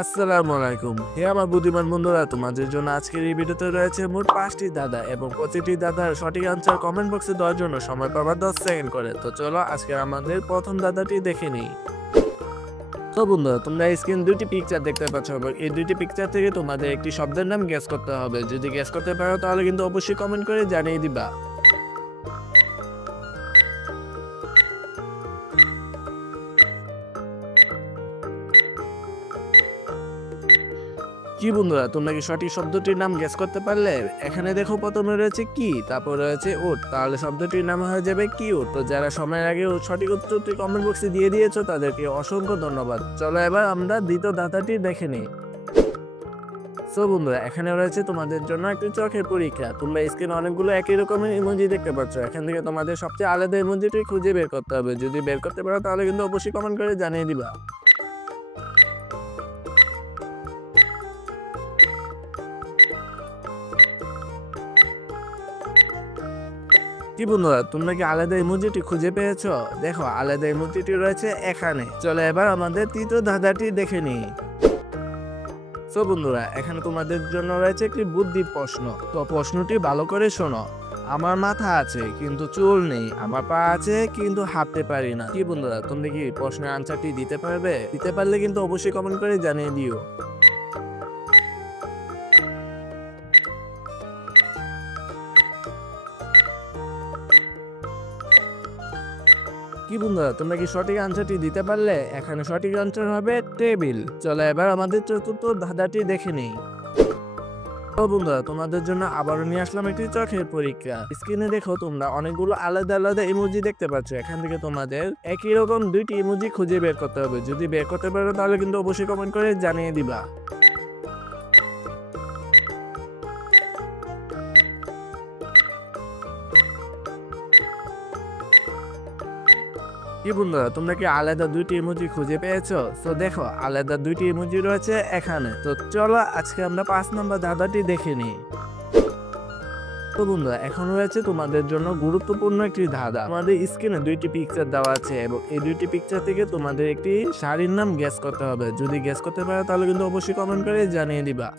আসসালামু আলাইকুম। হে আমার বুদ্ধিমান বন্ধুরা, তোমাদের জন্য আজকের এই ভিডিওতে রয়েছে মোট 5টি ধাঁধা এবং প্রতিটি ধাঁধার সঠিক আনসার কমেন্ট বক্সে দেওয়ার জন্য সময় পাবা 10 সেকেন্ড করে। তো চলো আজকে আমাদের প্রথম ধাঁধাটি দেখে নিই। তো বন্ধুরা, তোমরা স্ক্রিন দুইটি পিকচার দেখতে পাচ্ছ এবং এই দুইটি পিকচার থেকে তোমাদের একটি শব্দের নাম গেস করতে হবে। যদি গেস করতে পারো তাহলে কিন্তু অবশ্যই কমেন্ট করে জানিয়ে দিবা। কি বন্ধুরা, তোমরা কি সঠিক শব্দটির নাম গেস করতে পারলে? এখানে দেখো প্রথমে রয়েছে কি, তারপর রয়েছে উট, তাহলে শব্দটির নাম হয়ে যাবে কি উট। তো যারা সময়ের আগে সঠিক উত্তরটি কমেন্ট বক্সে দিয়ে দিয়েছো তাদেরকে অসংখ্য ধন্যবাদ। চলো এবার আমরা দ্বিতীয় ধাঁধাটি দেখে নিই। সো বন্ধুরা, এখানে রয়েছে তোমাদের জন্য একটি চোখের পরীক্ষা। তোমরা স্ক্রিনে অনেকগুলো একই রকমের ইমোজি দেখতে পাচ্ছ। এখান থেকে তোমাদের সবচেয়ে আলাদা ইমোজিটি খুঁজে বের করতে হবে। যদি বের করতে পারো তাহলে কিন্তু অবশ্যই কমেন্ট করে জানিয়ে দিবা। কি বন্ধুরা, তোমরা কি আলাদা ইমোজিটি খুঁজে পেয়েছো? দেখো, আলাদা ইমোজিটি রয়েছে এখানে। চলো এবার আমাদের তৃতীয় ধাঁধাটি দেখে নিই। তো বন্ধুরা, এখানে তোমাদের জন্য রয়েছে একটি বুদ্ধি প্রশ্ন। তো প্রশ্নটি ভালো করে শোনো। আমার মাথা আছে কিন্তু চুল নেই, আমার পা আছে কিন্তু হাঁটতে পারি না। কি বন্ধুরা, তোমরা কি প্রশ্নের আনসারটি দিতে পারবে? দিতে পারলে কিন্তু অবশ্যই কমেন্ট করে জানিয়ে দিও। কি বন্ধুরা, তোমরা কি সঠিক আনসারটি দিতে পারলে? এখানে সঠিক আনসার হবে টেবিল। চলো এবার আমাদের চতুর্থ ধাঁধাটি দেখে নেই। তো বন্ধুরা, তোমাদের জন্য আবারও নিয়ে আসলাম একটি চোখের পরীক্ষা। স্ক্রিনে দেখো, তোমরা অনেকগুলো আলাদা আলাদা ইমোজি দেখতে পাচ্ছ। এখান থেকে তোমাদের একই রকম দুইটি ইমোজি খুঁজে বের করতে হবে। যদি বের করতে পারো তাহলে কিন্তু অবশ্যই কমেন্ট করে জানিয়ে দিবা। কি বন্ধুরা, তোমরা কি আলাদা দুইটি ইমোজি খুঁজে পেয়েছো? তো দেখো, আলাদা দুইটি ইমোজি রয়েছে এখানে। তো চলো আজকে আমরা 5 নম্বর ধাঁধাটি দেখে নিই। তো বন্ধুরা, এখন রয়েছে তোমাদের জন্য গুরুত্বপূর্ণ একটি ধাঁধা। আমাদের স্ক্রিনে দুইটি পিকচার দেওয়া আছে এবং এই দুইটি পিকচার থেকে তোমাদের একটি শাড়ির নাম গেস করতে হবে। যদি গেস করতে পারো তাহলে কিন্তু অবশ্যই কমেন্ট করে জানিয়ে দিবা।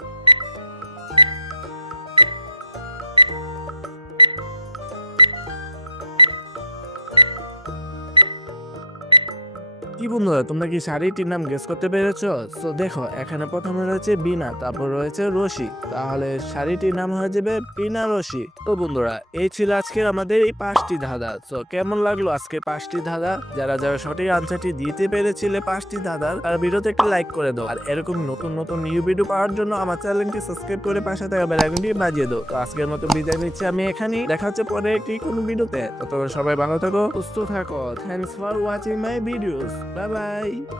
কি বন্ধুরা, তোমরা কি শাড়িটির নাম গেস করতে পেরেছো? তো দেখো, এখানে প্রথমে রয়েছে বিনা, তারপর রয়েছে রশি, তাহলে শাড়িটির নাম হয়ে যাবে বিনা রশি। তো বন্ধুরা, এই ছিল আজকের আমাদের এই 5টি ধাঁধা। তো কেমন লাগলো আজকে 5টি ধাঁধা? যারা যারা সঠিক আনসারটি দিতে পেরেছিলে 5টি ধাঁধার, আর ভিডিওতে একটা লাইক করে দাও। আর এরকম নতুন নতুন নিউ ভিডিও পাওয়ার জন্য আমার চ্যানেলটি সাবস্ক্রাইব করে পাশে থাকা বেল আইকনটি বাজিয়ে দাও। তো আজকের মতো বিদায় নিচ্ছি আমি এখানেই। দেখা হচ্ছে পরে একটি কোন ভিডিওতে। ততক্ষণ সবাই ভালো থাকো, সুস্থ থাকো। Thanks for watching my videos. Bye bye.